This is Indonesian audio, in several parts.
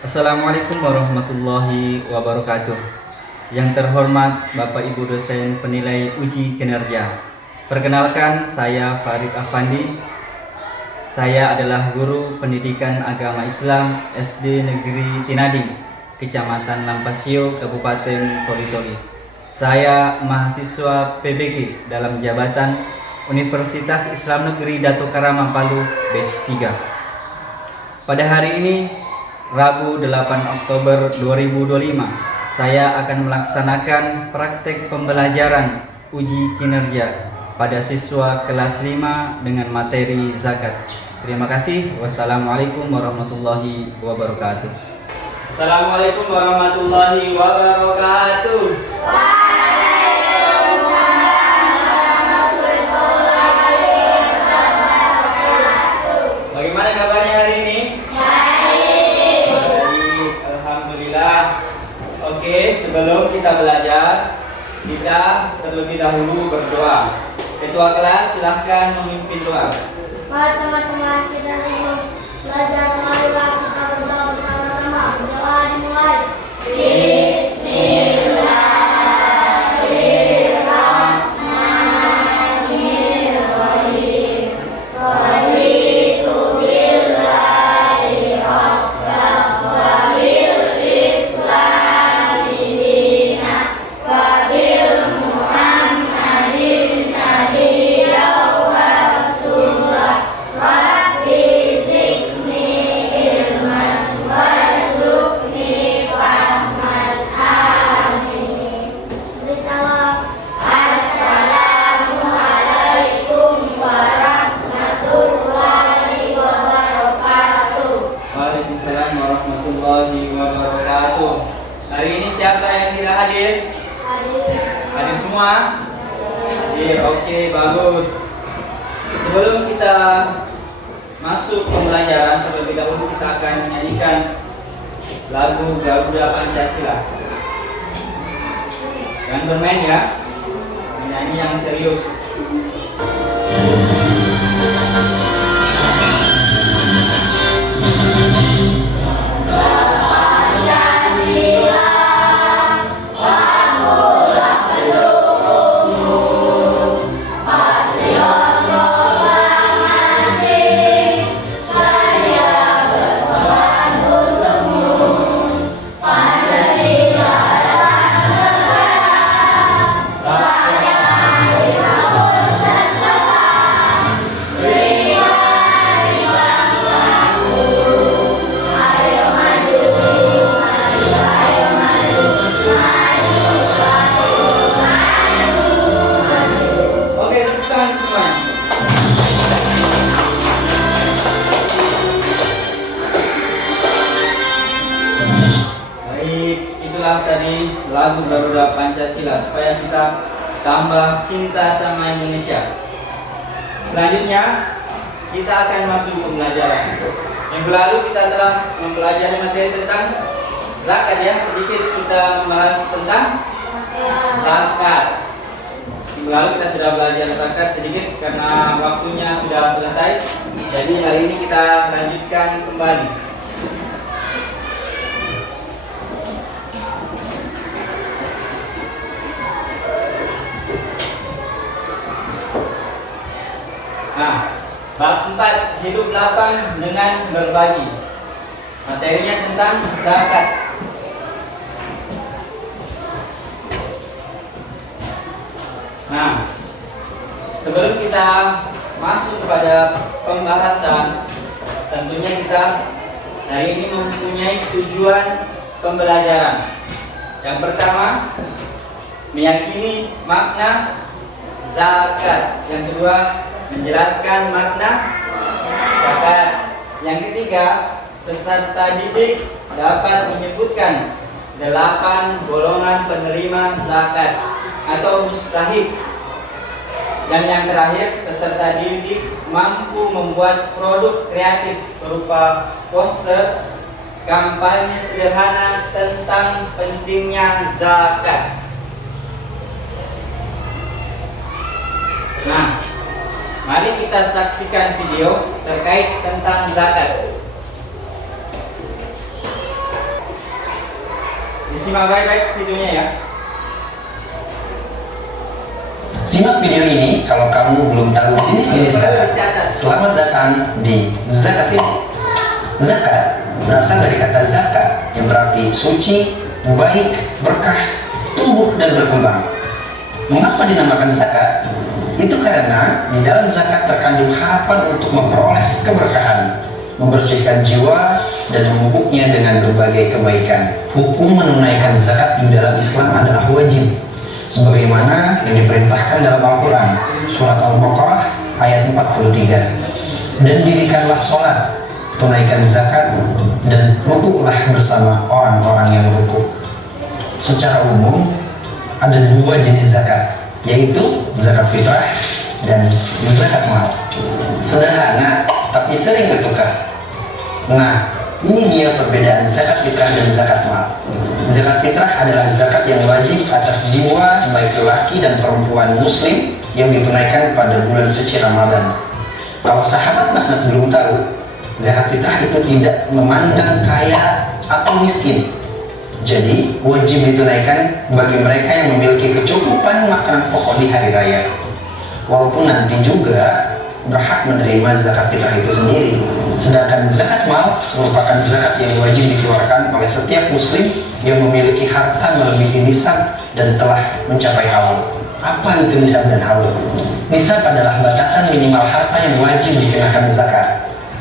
Assalamualaikum warahmatullahi wabarakatuh. Yang terhormat Bapak Ibu dosen penilai uji kinerja. Perkenalkan, saya Farid Afandi. Saya adalah guru pendidikan agama Islam SD Negeri Tinading, Kecamatan Lampasio, Kabupaten Toli-Toli. Saya mahasiswa PBG dalam jabatan Universitas Islam Negeri Dato Karama Palu Batch 3. Pada hari ini Rabu 8 Oktober 2025, saya akan melaksanakan praktek pembelajaran uji kinerja pada siswa kelas 5 dengan materi zakat. Terima kasih. Wassalamualaikum warahmatullahi wabarakatuh. Assalamualaikum warahmatullahi wabarakatuh. Bagaimana kabarnya hari ini? Oke, sebelum kita belajar, kita terlebih dahulu berdoa. Ketua kelas silahkan memimpin doa. Mari teman-teman, kita belajar, marilah kita berdoa bersama-sama. Doa dimulai. Bismillahirrahmanirrahim. Raditu billahi rabban wa bil Islam dinan wa bil Muhammadin nabiyyan wa rasulah. Rabbi zidni ilman warzuqni fahman. Amin. Salam. Assalamualaikum warahmatullahi wabarakatuh. Waalaikumsalam warahmatullahi wabarakatuh. Hari ini siapa yang tidak hadir? Hadir semua? Hadir, oke, bagus. Sebelum kita masuk pembelajaran, terlebih dahulu kita akan menyanyikan lagu Garuda Pancasila. Jangan bermain ya, menyanyi yang serius. Oke, tepuk tangan semua. Baik, itulah tadi lagu Garuda Pancasila supaya kita tambah cinta sama Indonesia. Selanjutnya kita akan masuk ke pembelajaran. Minggu lalu kita telah mempelajari materi tentang zakat ya. Sedikit kita membahas tentang zakat. Minggu lalu kita sudah belajar zakat sedikit karena waktunya sudah selesai. Jadi hari ini kita lanjutkan kembali. Nah, bab 4 hidup lapang dengan berbagi. Materinya tentang zakat. Nah, sebelum kita masuk pada pembahasan, tentunya kita hari ini mempunyai tujuan pembelajaran. Yang pertama, meyakini makna zakat. Yang kedua, menjelaskan makna zakat. Yang ketiga, peserta didik dapat menyebutkan 8 golongan penerima zakat atau mustahik. Dan yang terakhir, peserta didik mampu membuat produk kreatif berupa poster, kampanye sederhana tentang pentingnya zakat. Nah, mari kita saksikan video terkait tentang zakat. Simak baik-baik videonya ya. Simak video ini kalau kamu belum tahu jenis-jenis zakat. Selamat datang di Zakat ini. Zakat berasal dari kata zakat yang berarti suci, baik, berkah, tumbuh dan berkembang. Mengapa dinamakan zakat? Itu karena di dalam zakat terkandung harapan untuk memperoleh keberkahan, membersihkan jiwa dan memupuknya dengan berbagai kebaikan. Hukum menunaikan zakat di dalam Islam adalah wajib, sebagaimana yang diperintahkan dalam Al-Quran, surat Al-Baqarah ayat 43. Dan dirikanlah sholat, tunaikan zakat, dan rukuklah bersama orang-orang yang rukuk. Secara umum, ada dua jenis zakat, yaitu zakat fitrah dan zakat mal. Sederhana, tapi sering tertukar. Nah, ini dia perbedaan zakat fitrah dan zakat mal. Zakat fitrah adalah zakat yang wajib atas jiwa baik laki dan perempuan muslim yang ditunaikan pada bulan suci Ramadan. Kalau sahabat Nas belum tahu, zakat fitrah itu tidak memandang kaya atau miskin. Jadi wajib ditunaikan bagi mereka yang memiliki kecukupan makanan pokok di hari raya. Walaupun nanti juga berhak menerima zakat fitrah itu sendiri. Sedangkan zakat mal merupakan zakat yang wajib dikeluarkan oleh setiap muslim yang memiliki harta melebihi nisab dan telah mencapai haul. Apa itu nisab dan haul? Nisab adalah batasan minimal harta yang wajib dikenakan zakat.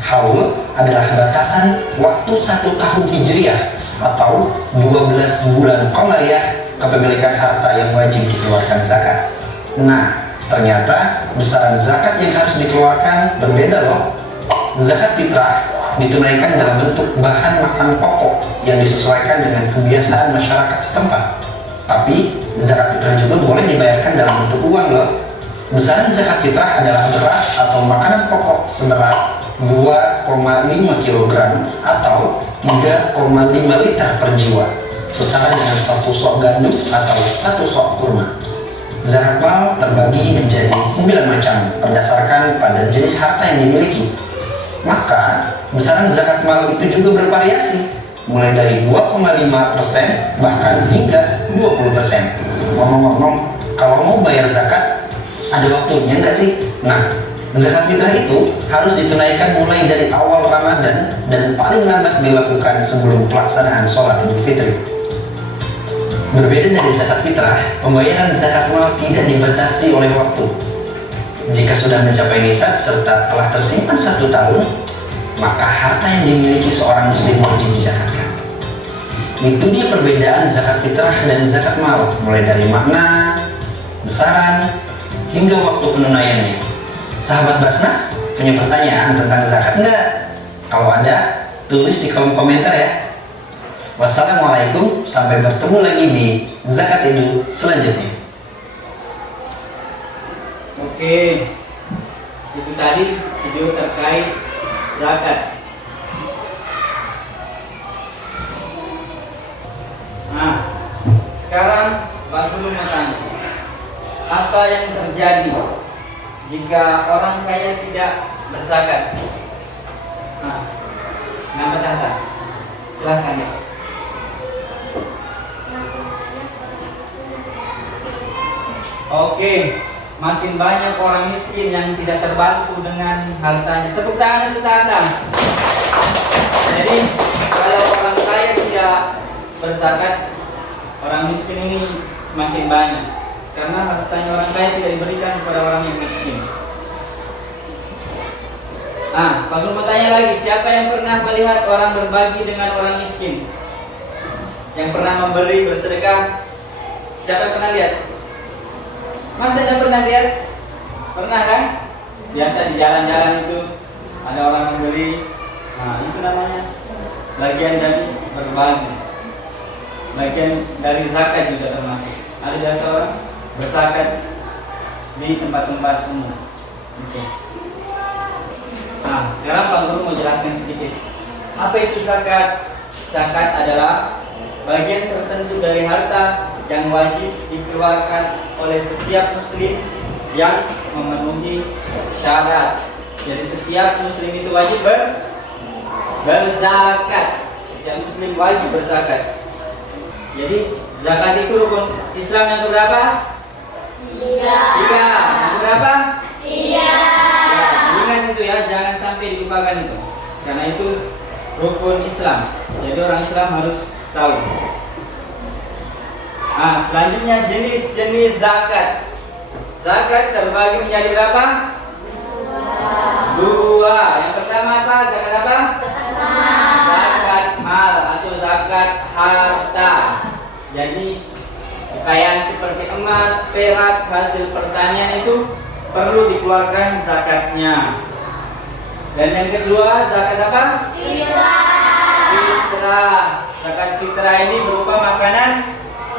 Haul adalah batasan waktu 1 tahun hijriah atau 12 bulan qamariyah kepemilikan harta yang wajib dikeluarkan zakat. Nah, ternyata besaran zakat yang harus dikeluarkan berbeda loh. Zakat fitrah ditunaikan dalam bentuk bahan makan pokok yang disesuaikan dengan kebiasaan masyarakat setempat. Tapi zakat fitrah juga boleh dibayarkan dalam bentuk uang loh. Besaran zakat fitrah adalah beras atau makanan pokok seberat 2,5 kg atau 3,5 liter per jiwa, setara dengan 1 sok gandum atau 1 sok kurma. Zakat mal terbagi menjadi 9 macam berdasarkan pada jenis harta yang dimiliki. Maka besaran zakat mal itu juga bervariasi, mulai dari 2,5% bahkan hingga 20%. Ngomong-ngomong, kalau mau bayar zakat, ada waktunya nggak sih? Nah, zakat fitrah itu harus ditunaikan mulai dari awal Ramadan dan paling lambat dilakukan sebelum pelaksanaan sholat Idul Fitri. Berbeda dari zakat fitrah, pembayaran zakat mal tidak dibatasi oleh waktu. Jika sudah mencapai nisab serta telah tersimpan 1 tahun, maka harta yang dimiliki seorang muslim wajib dizakatkan. Itu dia perbedaan zakat fitrah dan zakat mal, mulai dari makna, besaran, hingga waktu penunaiannya. Sahabat Basnas punya pertanyaan tentang zakat enggak? Kalau ada, tulis di kolom komentar ya. Wassalamualaikum, sampai bertemu lagi di Zakat Edu selanjutnya. Oke, itu tadi video terkait zakat. Nah, sekarang Pak Guru mau tanya, apa yang terjadi jika orang kaya tidak berzakat? Nah, nama data, silahkan ya. Oke, makin banyak orang miskin yang tidak terbantu dengan hartanya. Tepuk tangan untuk Tata. Jadi, kalau orang kaya tidak berzakat, orang miskin ini semakin banyak. Karena hartanya orang kaya tidak diberikan kepada orang yang miskin. Nah, Pak Guru mau tanya lagi, siapa yang pernah melihat orang berbagi dengan orang miskin? Yang pernah memberi, bersedekah? Siapa yang pernah lihat? Masa Anda pernah lihat? Pernah kan? Biasa di jalan-jalan itu ada orang membeli. Nah, itu namanya bagian dari berbagi. Bagian dari zakat juga termasuk. Ada biasa orang berzakat di tempat-tempat umum. Oke. Nah, sekarang Pak Guru mau jelaskan sedikit. Apa itu zakat? Zakat adalah bagian tertentu dari harta yang wajib dikeluarkan oleh setiap muslim yang memenuhi syarat. Jadi setiap muslim itu wajib berzakat. Setiap muslim wajib berzakat. Jadi zakat itu rukun Islam yang keberapa? Tiga. Yang keberapa? Ya, ingat itu ya, jangan sampai dilupakan itu. Karena itu rukun Islam. Jadi orang Islam harus tahu. Selanjutnya jenis-jenis zakat. Zakat terbagi menjadi berapa? Dua. Yang pertama apa? Zakat apa? Zakat mal atau zakat harta. Jadi kekayaan seperti emas, perak, hasil pertanian itu perlu dikeluarkan zakatnya. Dan yang kedua zakat apa? Fitrah. Zakat fitrah ini berupa makanan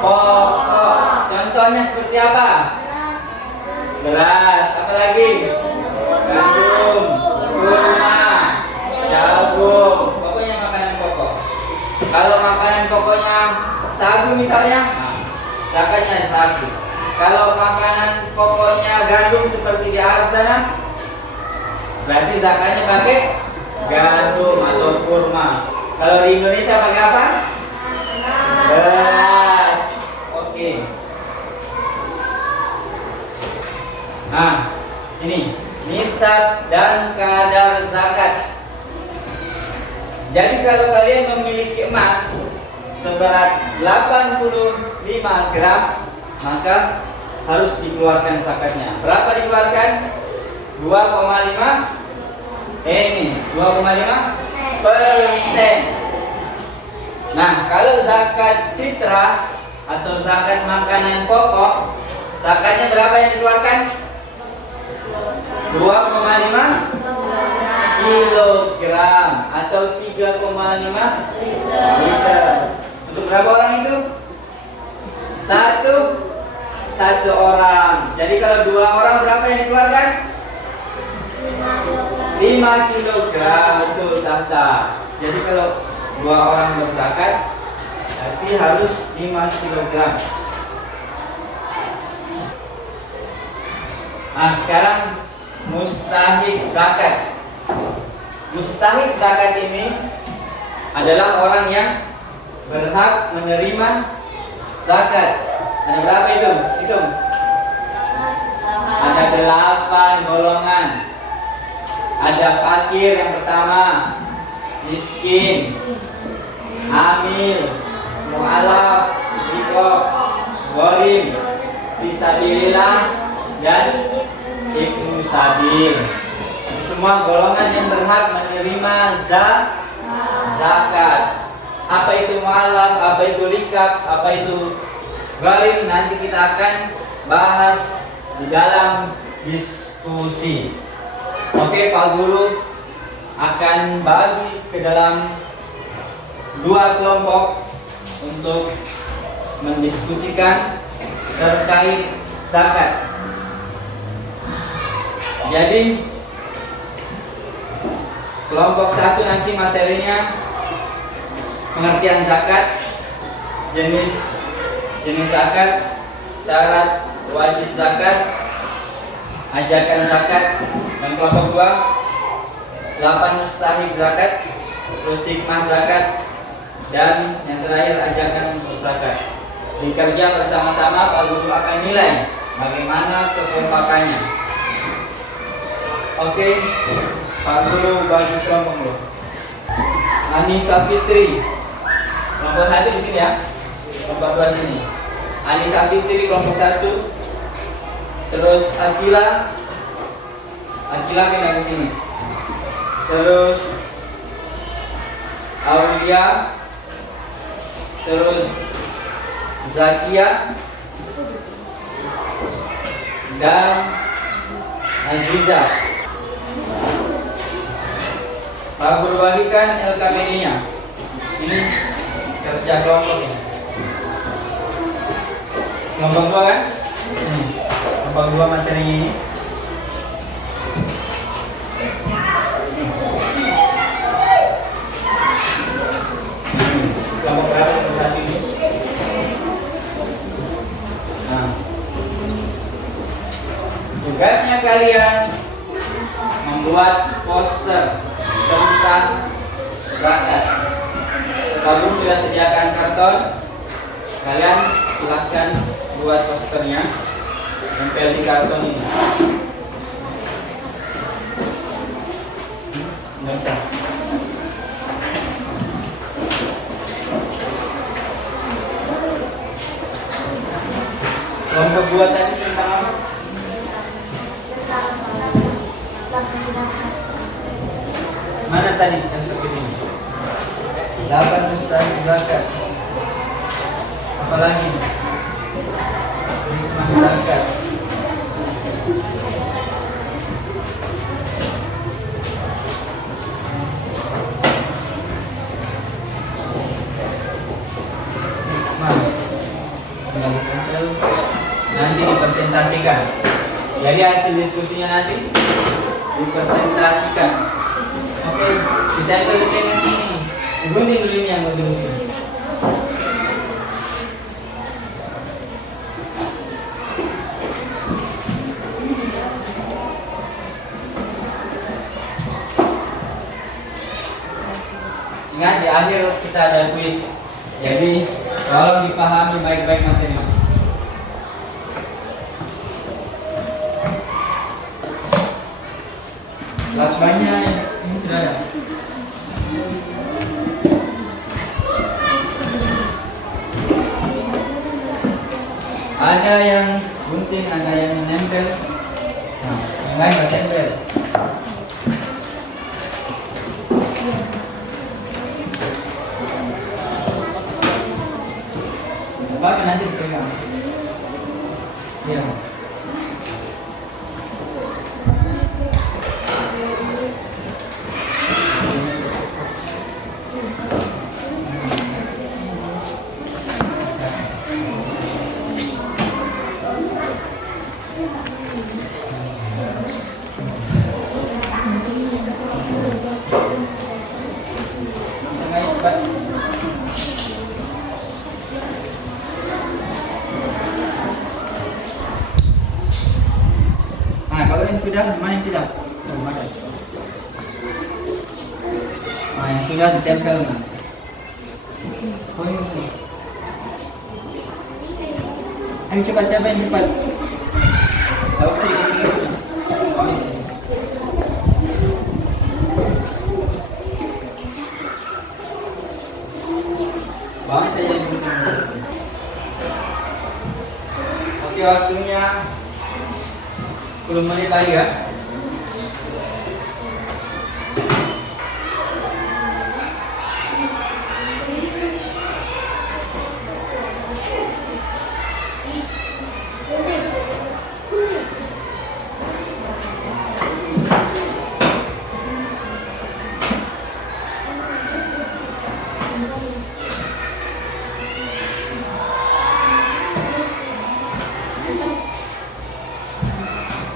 pokok. Contohnya seperti apa? Beras, apa lagi? Gandum, kurma, jagung. Pokoknya makanan pokok. Kalau makanan pokoknya sagu misalnya, zakatnya sagu. Kalau makanan pokoknya gandum seperti di Arab sana, berarti zakatnya pakai gandum atau kurma. Kalau di Indonesia pakai apa? Beras. Oke. Ini nisab dan kadar zakat. Jadi kalau kalian memiliki emas seberat 85 gram, maka harus dikeluarkan zakatnya. Berapa dikeluarkan? 2,5 2,5%. Nah, kalau zakat fitrah atau zakat makanan pokok, zakatnya berapa yang dikeluarkan? 2,5 kilogram atau 3,5 liter. Untuk berapa orang itu? Satu orang. Jadi kalau 2 orang berapa yang dikeluarkan? 5 kilogram. Betul, Tata. Jadi kalau 2 orang berzakat, berarti harus 5 kilogram. Sekarang mustahik zakat. Mustahik zakat ini adalah orang yang berhak menerima zakat. Ada berapa itu? Hitung. Ada 8 golongan. Ada fakir yang pertama, miskin, amil, mu'alaf, riqab, gharim, fisabilillah, dan ibnu sabil. Semua golongan yang berhak menerima zakat. Apa itu mu'alaf, apa itu riqab, apa itu gharim, nanti kita akan bahas di dalam diskusi. Oke, Pak Guru akan bagi ke dalam 2 kelompok untuk mendiskusikan terkait zakat. Jadi kelompok 1 nanti materinya pengertian zakat, jenis zakat, syarat wajib zakat, ajakan zakat, dan kelompok 2 8 mustahik zakat, terus hikmah zakat, dan yang terakhir ajakan untuk zakat. Dikerja bersama-sama, Pak Guru akan nilai bagaimana kesempakannya. Oke, Pak Guru bagi kelompok dulu. Anissa Fitri, kelompok 1 di sini ya, kelompok 2 sini. Anissa Fitri kelompok 1, terus Akila kena ke sini. Terus Aulia, terus Zakia, dan Aziza. Pak Guru bagikan LKPI-nya. Ini kerja kelompok ya. Kelompok 2 kan? Kelompok 2 materinya ini. Kelompok berapa seperti ini? Tugasnya kalian membuat poster tentang zakat. Pak Guru sudah sediakan karton Kalian silakan buat posternya, tempel di karton ini. Nggak bisa. Kelompok buatan ini tentang apa? Mana tadi yang seperti ini? 8 mustahil zakat. Apalagi? Hikmah zakat. Nanti dipresentasikan. Jadi hasil diskusinya nanti dipresentasikan. Oke, desain yang sini. Gunting dulu ini yang lucu. Ingat di akhir kita ada kuis. Jadi tolong dipahami baik-baik materi. Laksananya ini sudah ada. Ada yang gunting, ada yang menempel. Nah, yang lain nggak tempel. Pakai nanti dipegang. Iya. Nah, kalau yang sudah, mana yang sudah? Oh, mana? Nah, yang sudah ditempel. Oh, ini. Ayo cepat, siapa yang cepat? Tahu sih, ini. Oh, ini. Bang, saya yang oke, waktunya 10 menit lagi ya.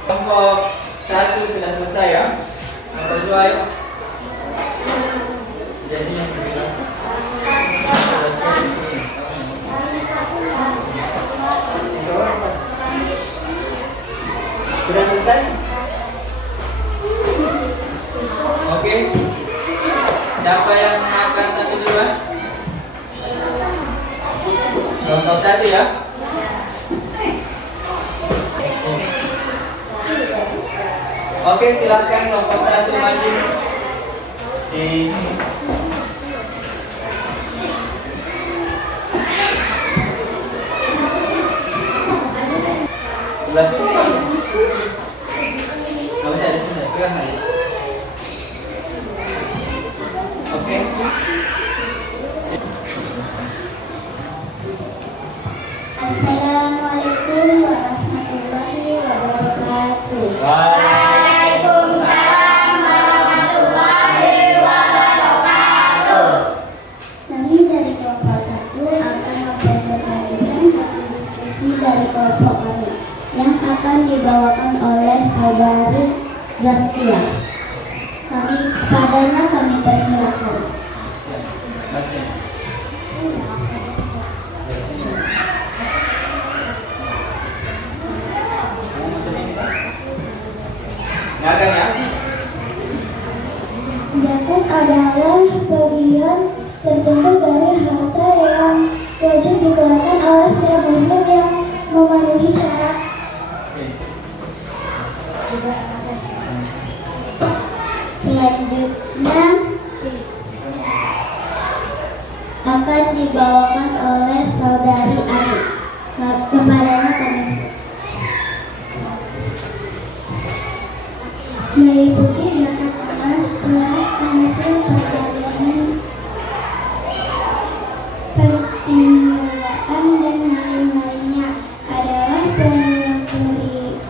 Kelompok 1 sudah selesai ya. Kelompok 2 ayo. Jadi sudah selesai? Oke. Siapa yang akan sampai duluan? Kelompok 1 ya. Oke, silakan kelompok 1 maju di sebelah sini. Gak usah di sini, pegang aja. Oke. Assalamualaikum warahmatullahi wabarakatuh. Waalaikumsalam warahmatullahi wabarakatuh. Kami dari kelompok 1 akan mempresentasikan hasil diskusi dari kelompok kami yang akan dibawakan oleh saudari Zaskia. Padanya kami persilakan. Zakat ya? Zakat adalah bagian tertentu dari harta yang wajib dikeluarkan akan dibawakan oleh saudari Ani. Kepadanya kami meliputi zakat emas, beras, hasil perdagangan, pertindakan dan lain-lainnya adalah pemberian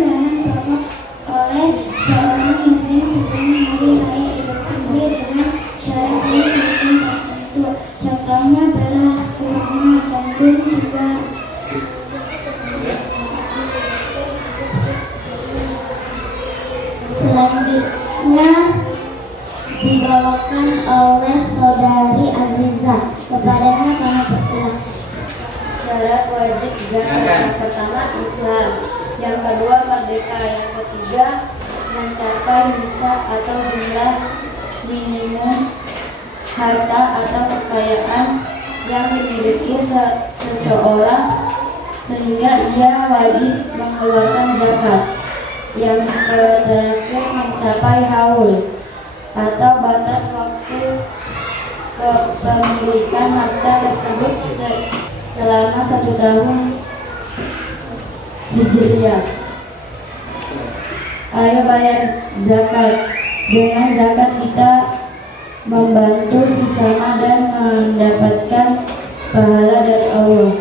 bahan pokok oleh seorang muslim sebelum hari raya Idul Fitri dengan syarat-syarat tertentu. Contohnya beras, kurma, gandum, juga. Selanjutnya dibawakan oleh saudari Aziza. Kepadanya kami persilakan. Syarat wajib zakat yang pertama Islam, yang kedua merdeka, yang ketiga mencapai nisab atau jumlah minimum harta atau kekayaan yang dimiliki seseorang sehingga ia wajib mengeluarkan zakat. Yang terakhir mencapai haul atau batas waktu kepemilikan harta tersebut selama 1 tahun Hijriah. Ayo bayar zakat. Dengan zakat kita membantu sesama dan mendapatkan pahala dari Allah.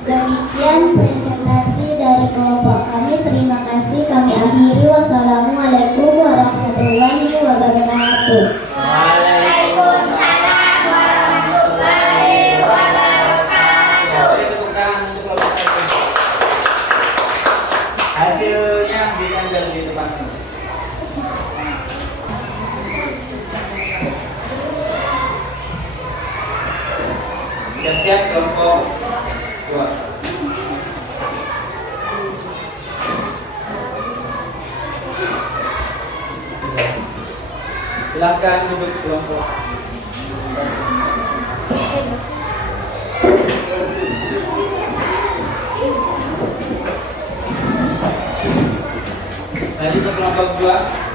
Demikian presentasi dari kelompok kami. Terima kasih. Kami akhiri. Wassalamualaikum warahmatullahi wabarakatuh. Waalaikumsalam warahmatullahi wabarakatuh. Oke, tepuk tangan untuk kelompok satu. Hasilnya ditempel di depan. Siap-siap kelompok 2. Silakan duduk kelompok. Tadi untuk kelompok 2.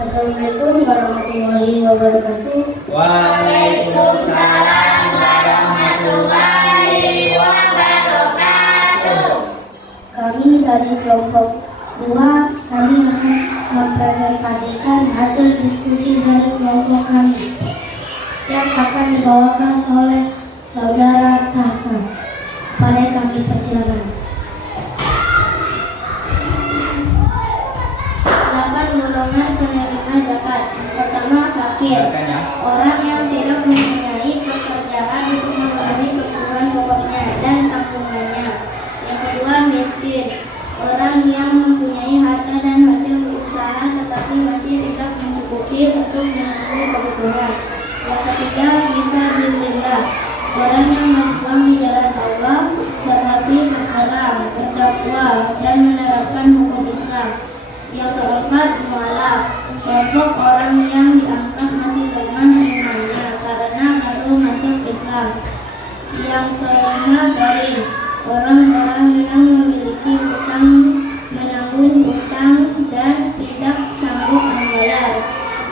Assalamualaikum warahmatullahi wabarakatuh. Waalaikumsalam warahmatullahi wabarakatuh. Kami dari kelompok 2, kami akan mempresentasikan hasil diskusi dari kelompok kami yang akan dibawakan oleh saudara Tahka. Pada kami persilakan. 8 golongan penerima zakat. Pertama, fakir, orang yang tidak mempunyai pekerjaan untuk memenuhi kebutuhan pokoknya dan tanggungannya. Yang kedua, miskin, orang yang mempunyai harta dan hasil usaha tetapi masih tidak mencukupi untuk memenuhi kebutuhan. Yang ketiga, fisabilillah, orang yang berjuang di jalan Allah seperti berperang, berdakwah, dan menerapkan hukum Islam. Yang keempat, mualaf, kelompok orang yang dianggap masih lemah imannya karena baru masuk Islam. Yang kelima, gharim, orang-orang yang memiliki hutang, menanggung hutang dan tidak sanggup membayar.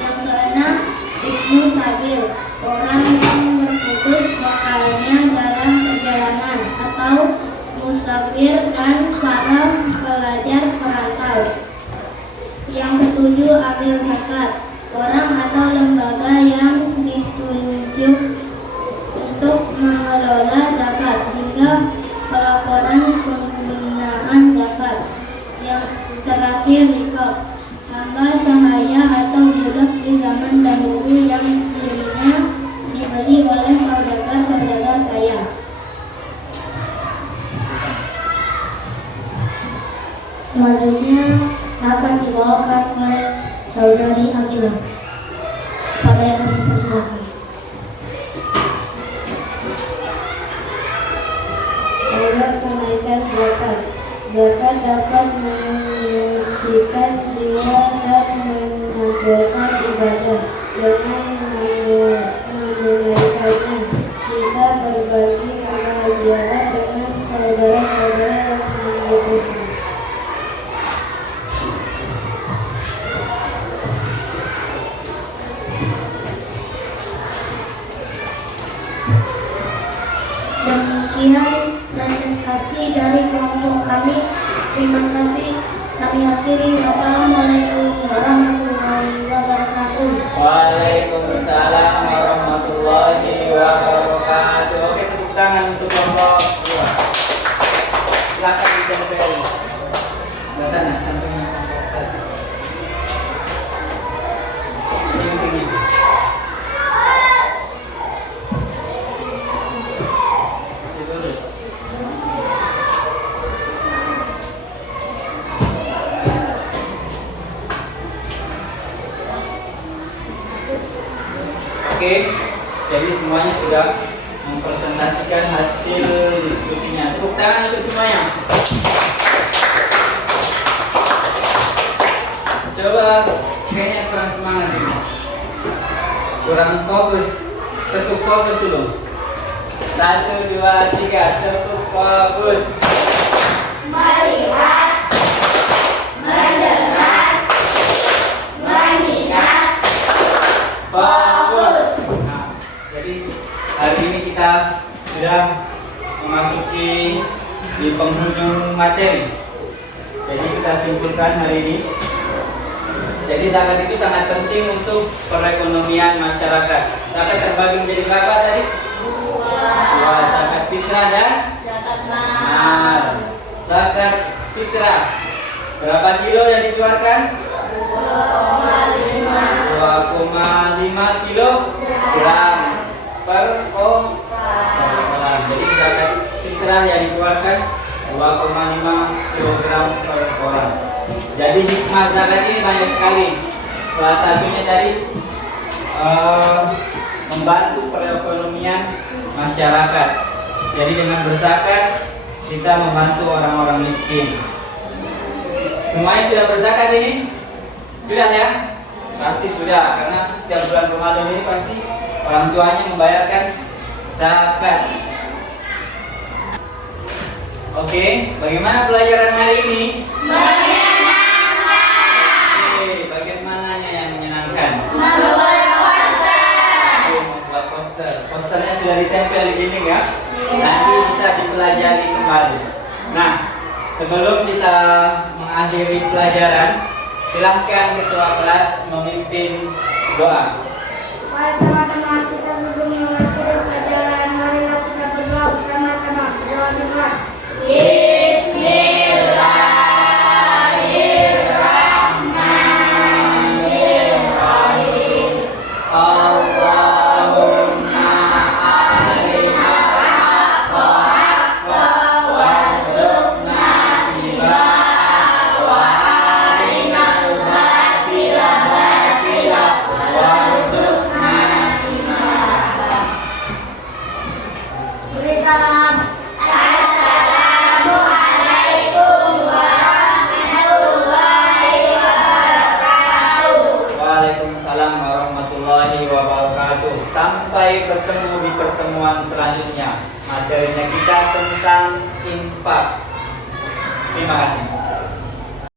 Yang keenam, ibnu sabil, orang yang berputus bekalnya dalam perjalanan atau musafir dan para pelajar perantau. Yang ketujuh, amil zakat, orang atau lembaga yang ditunjuk untuk mengelola zakat hingga pelaporan penggunaan zakat. Yang terakhir, nikah, hamba sahaya atau budak di zaman dahulu yang dirinya dibeli oleh saudagar-saudagar kaya. Selanjutnya akan dibawakan oleh saudari Akilah. Pada yang Sekian presentasi dari kelompok kami. Terima kasih. Kami akhiri. Wassalamualaikum warahmatullahi wabarakatuh. Waalaikumsalam warahmatullahi wabarakatuh. Oke, tepuk tangan untuk kelompok 2. Silakan ditempel. Sebelah sana, sampingnya kelompok 1. Tinggi-tinggi. Oke, jadi semuanya sudah mempresentasikan hasil diskusinya. Tepuk tangan untuk semuanya. Coba, kayaknya kurang semangat ini. Kurang fokus. Tetap fokus dulu. 1, 2, 3, tetap fokus. Melihat, mendengar, mengingat, fokus. Nah, jadi hari ini kita sudah memasuki di penghujung materi. Jadi kita simpulkan hari ini. Jadi zakat itu sangat penting untuk perekonomian masyarakat. Zakat terbagi menjadi berapa tadi? 2. Zakat fitrah dan Zakat mal. Zakat fitrah berapa kilo yang dikeluarkan? 2,5 kilogram per orang. Jadi zakat fitrah yang dikeluarkan 2,5 kilogram per orang. Jadi hikmah zakat ini banyak sekali. Salah satunya tadi membantu perekonomian masyarakat. Jadi dengan berzakat kita membantu orang-orang miskin. Semuanya sudah berzakat ini? Sudah ya? Pasti sudah, karena setiap bulan Ramadan ini pasti orang tuanya membayarkan zakat. Oke, bagaimana pelajaran hari ini? Oke, bagaimananya yang menyenangkan? Membuat poster. Posternya sudah ditempel di sini ya? Nanti bisa dipelajari kembali. Nah, sebelum kita mengakhiri pelajaran, silahkan ketua kelas memimpin doa. Mari teman-teman, kita sebelum mengakhiri pelajaran, marilah kita berdoa bersama-sama. Doa. Bismillahirrahmanirrahim. Allahumma arina haqqa warzuqna ittiba'ah wa arina batila warzuqna ijtinabah. Beri salam. Assalamualaikum warahmatullahi wabarakatuh. Waalaikumsalam warahmatullahi wabarakatuh. Sampai bertemu di pertemuan selanjutnya. Materinya kita tentang infak. Terima kasih.